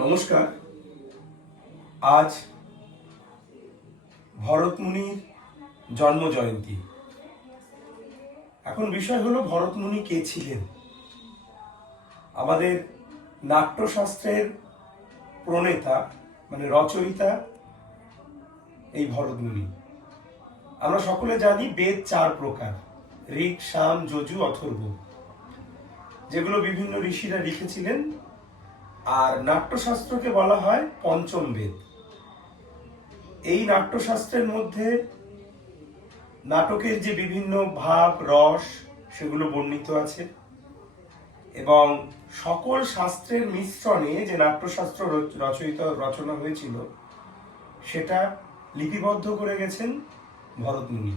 নমস্কার। আজ ভরত মুনির জন্ম জয়ন্তী। এখন বিষয় হলো ভরত মুনি কে ছিলেন। আমাদের নাট্যশাস্ত্রের প্রণেতা মানে রচয়িতা এই ভরত মুনি। আমরা সকলে জানি বেদ 4 প্রকার, ঋক, সাম, যজু, অথর্ব, যেগুলো বিভিন্ন ঋষিরা লিখেছিলেন। আর নাট্যশাস্ত্রকে বলা হয় পঞ্চম বেদ। এই নাট্যশাস্ত্রের মধ্যে নাটকের যে বিভিন্ন ভাব, রস, সেগুলো বর্ণিত আছে এবং সকল শাস্ত্রের মিশ্রণে যে নাট্যশাস্ত্র রচনা হয়েছিল সেটা লিপিবদ্ধ করে গেছেন ভরত মুনি।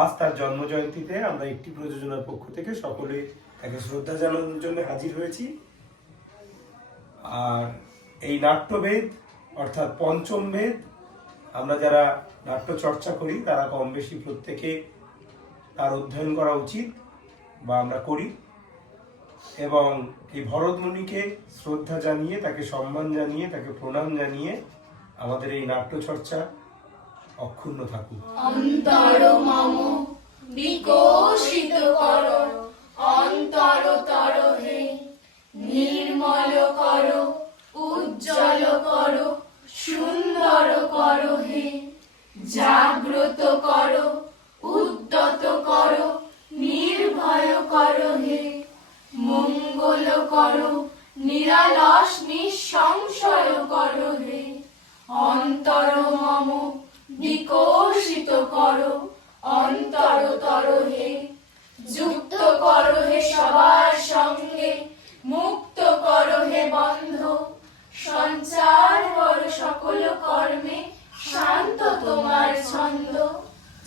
আজ তার জন্ম জয়ন্তীতে আমরা একটি প্রযোজনার পক্ষ থেকে সকলে তাকে শ্রদ্ধা জানানোর জন্য হাজির হয়েছি। আর এই নাট্যবেদ অর্থাৎ পঞ্চম বেদ আমরা যারা নাট্য চর্চা করি তারা কম বেশি প্রত্যেকে তার অধ্যয়ন করা উচিত বা আমরা করি, এবং এই ভরত মুনিকে শ্রদ্ধা জানিয়ে, তাকে সম্মান জানিয়ে, তাকে প্রণাম জানিয়ে আমাদের এই নাট্য চর্চা অক্ষুণ্ণ থাকুক। অন্তর মম বিকশিত করো, অন্তরতর হে নির্মল করো, উজ্জ্বল করো, সুন্দর করো হে জাগ্রত করো, উদ্যত করো, নির্ভয় করো হে মঙ্গল করো, নিরালস নিঃসংশয় করো হে অন্তর মম বিকশিত করো, অন্তরতর হে যুক্ত করো হে সবার সঙ্গে, মুক্ত করো হে বন্ধ, সঞ্চার করো সকল কর্মে, শান্ত তোমার ছন্দ,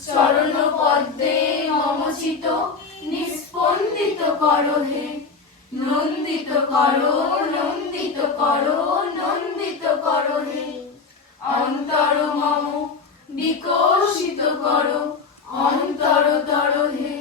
চরণ পদ্মে মমচিত নিস্পন্দিত করো হে নন্দিত করো, নন্দিত করো, নন্দিত করো হে অন্তর মম বিকশিত করো, অন্তরতর হে।